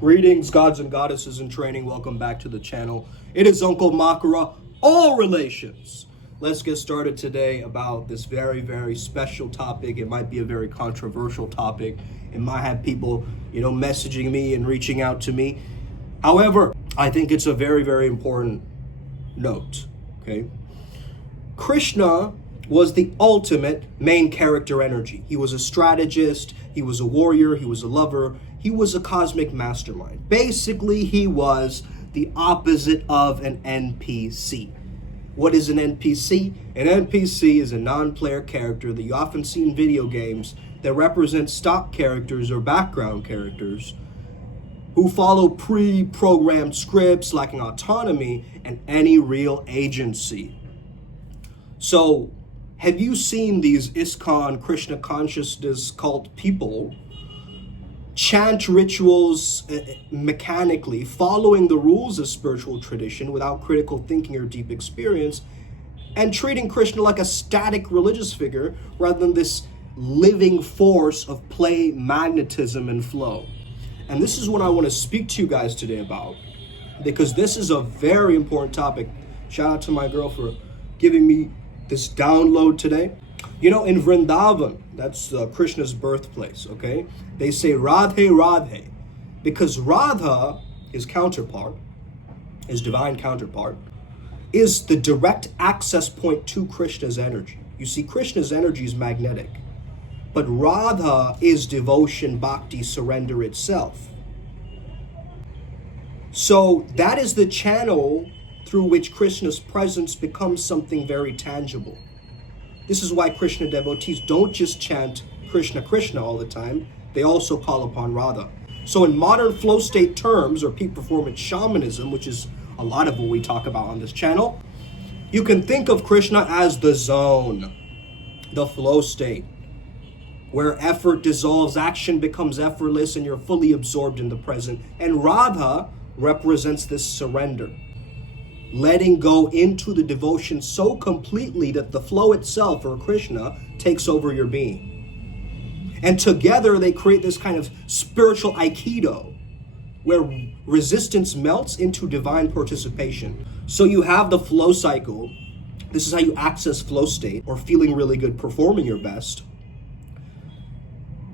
Greetings, gods and goddesses in training. Welcome back to the channel. It is Uncle Makara, all relations. Let's get started today about this very, very special topic. It might be a very controversial topic. It might have people, messaging me and reaching out to me. However, I think it's a very, very important note, okay? Krishna was the ultimate main character energy. He was a strategist, he was a warrior, he was a lover, he was a cosmic mastermind. Basically, he was the opposite of an NPC. What is an NPC? An NPC is a non-player character that you often see in video games that represents stock characters or background characters who follow pre-programmed scripts lacking autonomy and any real agency. So, have you seen these ISKCON Krishna consciousness cult people chant rituals mechanically, following the rules of spiritual tradition without critical thinking or deep experience, and treating Krishna like a static religious figure rather than this living force of play, magnetism, and flow? And this is what I want to speak to you guys today about, because this is a very important topic. Shout out to my girl for giving me this download today. In Vrindavan, that's Krishna's birthplace, okay? They say Radhe Radhe, because Radha, his counterpart, his divine counterpart, is the direct access point to Krishna's energy. You see, Krishna's energy is magnetic, but Radha is devotion, bhakti, surrender itself. So that is the channel through which Krishna's presence becomes something very tangible. This is why Krishna devotees don't just chant Krishna Krishna all the time, they also call upon Radha. So in modern flow state terms, or peak performance shamanism, which is a lot of what we talk about on this channel, you can think of Krishna as the zone, the flow state, where effort dissolves, action becomes effortless, and you're fully absorbed in the present. And Radha represents this surrender, letting go into the devotion so completely that the flow itself, or Krishna, takes over your being. And together they create this kind of spiritual aikido, where resistance melts into divine participation. So you have the flow cycle. This is how you access flow state, or feeling really good, performing your best.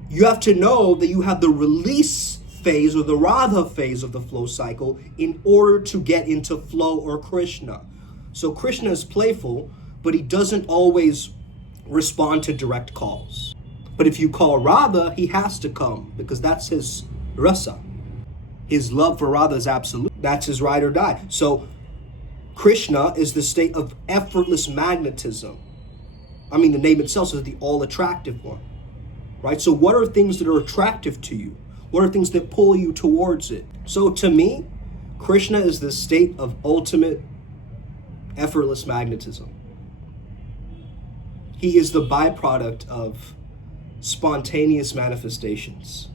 You have to know that you have the release phase, or the Radha phase of the flow cycle, in order to get into flow, or Krishna. So Krishna is playful, but he doesn't always respond to direct calls. But if you call Radha, he has to come, because that's his rasa. His love for Radha is absolute. That's his ride or die. So Krishna is the state of effortless magnetism. The name itself says the all-attractive one, right? So what are things that are attractive to you? What are things that pull you towards it? So to me, Krishna is the state of ultimate effortless magnetism. He is the byproduct of spontaneous manifestations,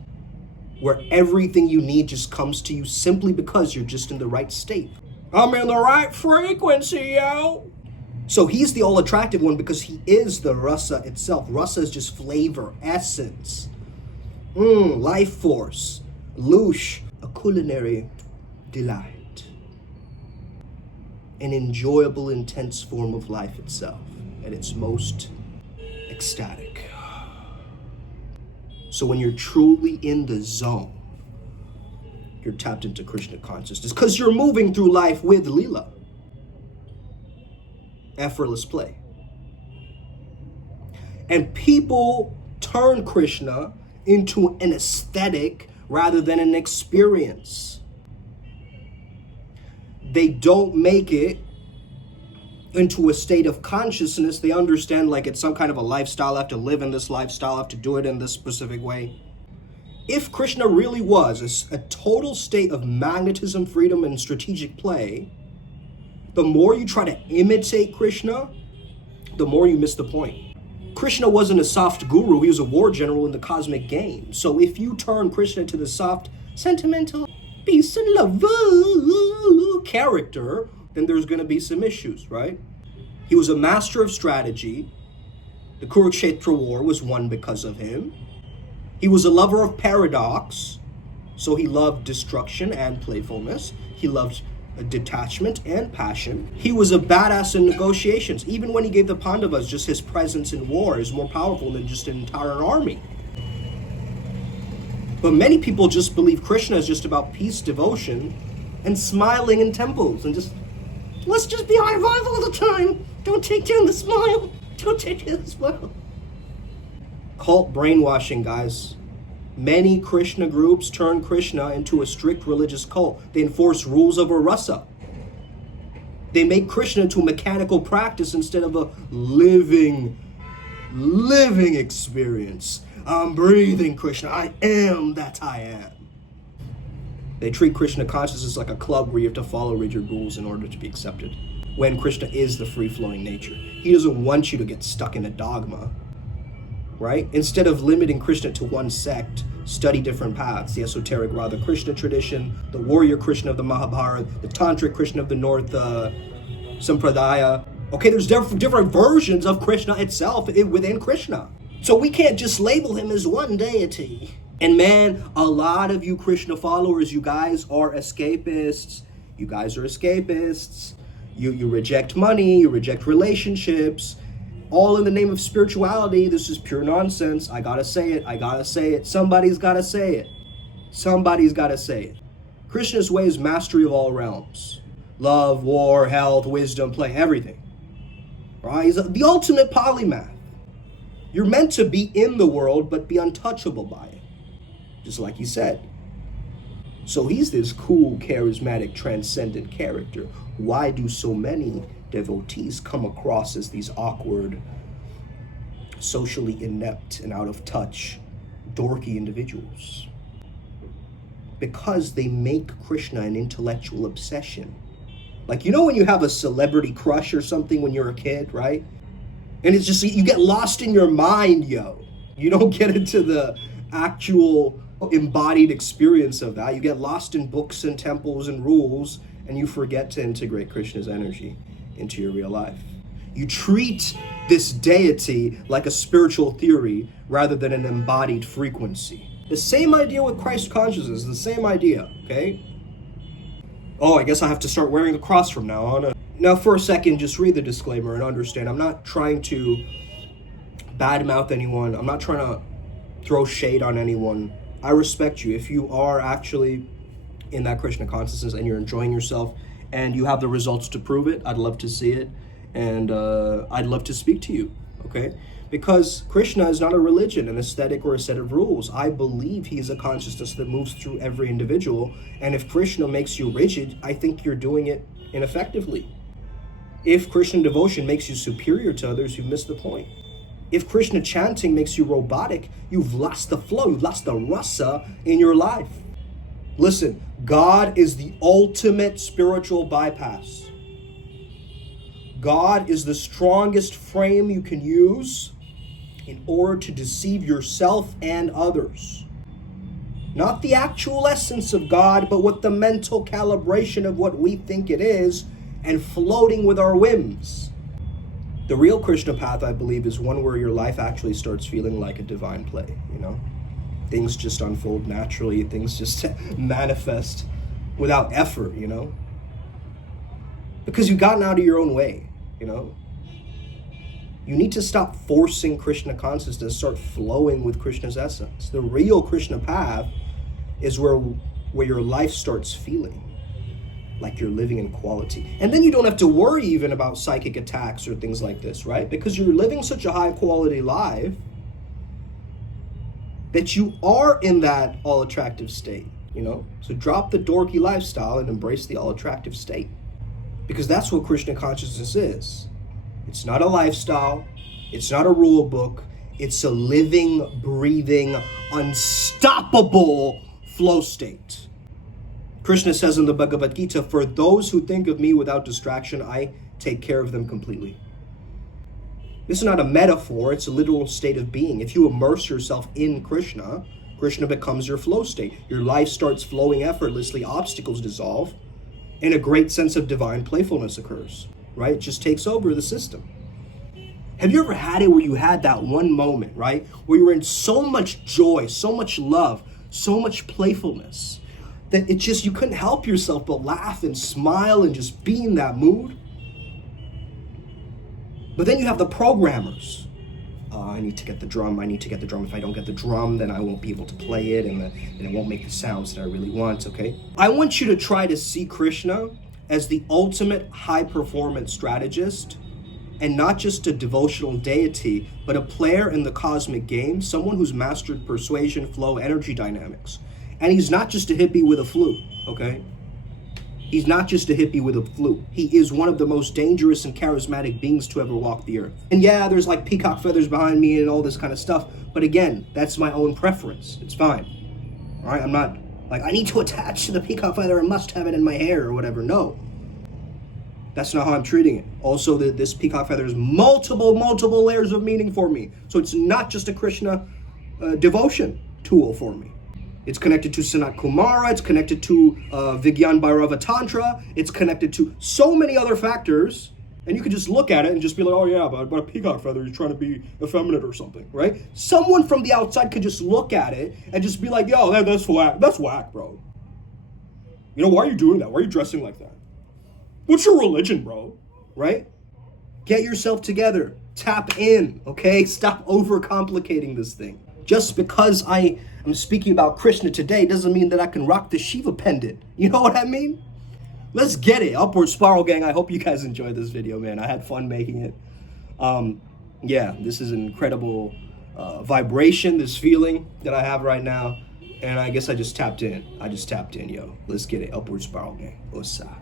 where everything you need just comes to you simply because you're just in the right state. I'm in the right frequency, yo! So he's the all-attractive one because he is the rasa itself. Rasa is just flavor, essence. Life force, louche, a culinary delight, an enjoyable, intense form of life itself at its most ecstatic. So when you're truly in the zone, you're tapped into Krishna consciousness because you're moving through life with Leela. Effortless play. And people turn Krishna into an aesthetic rather than an experience. They don't make it into a state of consciousness. They understand like it's some kind of a lifestyle. I have to live in this lifestyle. I have to do it in this specific way. If Krishna really was a total state of magnetism, freedom, and strategic play, the more you try to imitate Krishna, the more you miss the point. Krishna wasn't a soft guru, he was a war general in the cosmic game. So if you turn Krishna to the soft, sentimental, peace and love character, then there's going to be some issues, right? He was a master of strategy. The Kurukshetra war was won because of him. He was a lover of paradox. So he loved destruction and playfulness. He loved detachment and passion. He was a badass in negotiations. Even when he gave the Pandavas, just his presence in war is more powerful than just an entire army. But many people just believe Krishna is just about peace, devotion, and smiling in temples, and just, let's just be high five all the time. Don't take down the smile. Don't take down the smile. Cult brainwashing, guys. Many Krishna groups turn Krishna into a strict religious cult. They enforce rules of a rasa. They make Krishna into a mechanical practice instead of a living experience. I'm breathing Krishna. I am that I am. They treat Krishna consciousness like a club where you have to follow rigid rules in order to be accepted, when Krishna is the free-flowing nature. He doesn't want you to get stuck in a dogma, right? Instead of limiting Krishna to one sect, study different paths. The esoteric Radha Krishna tradition, the warrior Krishna of the Mahabharata, the tantric Krishna of the North Sampradaya. Okay, there's different versions of Krishna itself within Krishna. So we can't just label him as one deity. And man, a lot of you Krishna followers, you guys are escapists. You guys are escapists. You reject money, you reject relationships, all in the name of spirituality. This is pure nonsense. I gotta say it. Somebody's gotta say it. Somebody's gotta say it. Krishna's way is mastery of all realms. Love, war, health, wisdom, play, everything. Right? He's the ultimate polymath. You're meant to be in the world, but be untouchable by it. Just like he said. So he's this cool, charismatic, transcendent character. Why do so many devotees come across as these awkward, socially inept, and out of touch, dorky individuals? Because they make Krishna an intellectual obsession. Like, you know when you have a celebrity crush or something when you're a kid, right? And it's just, you get lost in your mind, yo. You don't get into the actual embodied experience of that. You get lost in books and temples and rules, and you forget to integrate Krishna's energy into your real life. You treat this deity like a spiritual theory rather than an embodied frequency. The same idea with Christ consciousness, the same idea, okay? Oh, I guess I have to start wearing the cross from now on. Now, for a second, just read the disclaimer and understand. I'm not trying to badmouth anyone. I'm not trying to throw shade on anyone. I respect you. If you are actually in that Krishna consciousness and you're enjoying yourself and you have the results to prove it, I'd love to see it. And I'd love to speak to you, okay? Because Krishna is not a religion, an aesthetic, or a set of rules. I believe he is a consciousness that moves through every individual. And if Krishna makes you rigid, I think you're doing it ineffectively. If Krishna devotion makes you superior to others, you've missed the point. If Krishna chanting makes you robotic, you've lost the flow, you've lost the rasa in your life. Listen, God is the ultimate spiritual bypass. God is the strongest frame you can use in order to deceive yourself and others. Not the actual essence of God, but with the mental calibration of what we think it is and floating with our whims. The real Krishna path, I believe, is one where your life actually starts feeling like a divine play, you know? Things just unfold naturally, things just manifest without effort, you know? Because you've gotten out of your own way, you know? You need to stop forcing Krishna consciousness, start flowing with Krishna's essence. The real Krishna path is where your life starts feeling like you're living in quality. And then you don't have to worry even about psychic attacks or things like this, right? Because you're living such a high quality life that you are in that all attractive state, you know? So drop the dorky lifestyle and embrace the all attractive state. Because that's what Krishna consciousness is. It's not a lifestyle. It's not a rule book. It's a living, breathing, unstoppable flow state. Krishna says in the Bhagavad Gita, for those who think of me without distraction, I take care of them completely. This is not a metaphor, it's a literal state of being. If you immerse yourself in Krishna, Krishna becomes your flow state. Your life starts flowing effortlessly, obstacles dissolve, and a great sense of divine playfulness occurs, right? It just takes over the system. Have you ever had it where you had that one moment, right? Where you were in so much joy, so much love, so much playfulness that it just, you couldn't help yourself but laugh and smile and just be in that mood. But then you have the programmers. I need to get the drum. If I don't get the drum, then I won't be able to play it, and it won't make the sounds that I really want, okay? I want you to try to see Krishna as the ultimate high-performance strategist, and not just a devotional deity, but a player in the cosmic game, someone who's mastered persuasion, flow, energy dynamics. And he's not just a hippie with a flute, okay? He's not just a hippie with a flute. He is one of the most dangerous and charismatic beings to ever walk the earth. And yeah, there's like peacock feathers behind me and all this kind of stuff. But again, that's my own preference. It's fine. All right, I'm not like, I need to attach to the peacock feather and must have it in my hair or whatever. No. That's not how I'm treating it. Also, this peacock feather has multiple layers of meaning for me. So it's not just a Krishna devotion tool for me. It's connected to Sanat Kumara, it's connected to Vigyan Bhairava Tantra, it's connected to so many other factors, and you could just look at it and just be like, oh yeah, but a peacock feather, you're trying to be effeminate or something, right? Someone from the outside could just look at it and just be like, yo, that's whack, bro. You know, why are you doing that? Why are you dressing like that? What's your religion, bro? Right? Get yourself together. Tap in, okay? Stop overcomplicating this thing. Just because I am speaking about Krishna today doesn't mean that I can rock the Shiva pendant. You know what I mean? Let's get it. Upward Spiral Gang, I hope you guys enjoyed this video, man. I had fun making it. Yeah, this is an incredible vibration, this feeling that I have right now. And I guess I just tapped in. Yo. Let's get it. Upward Spiral Gang. What's up?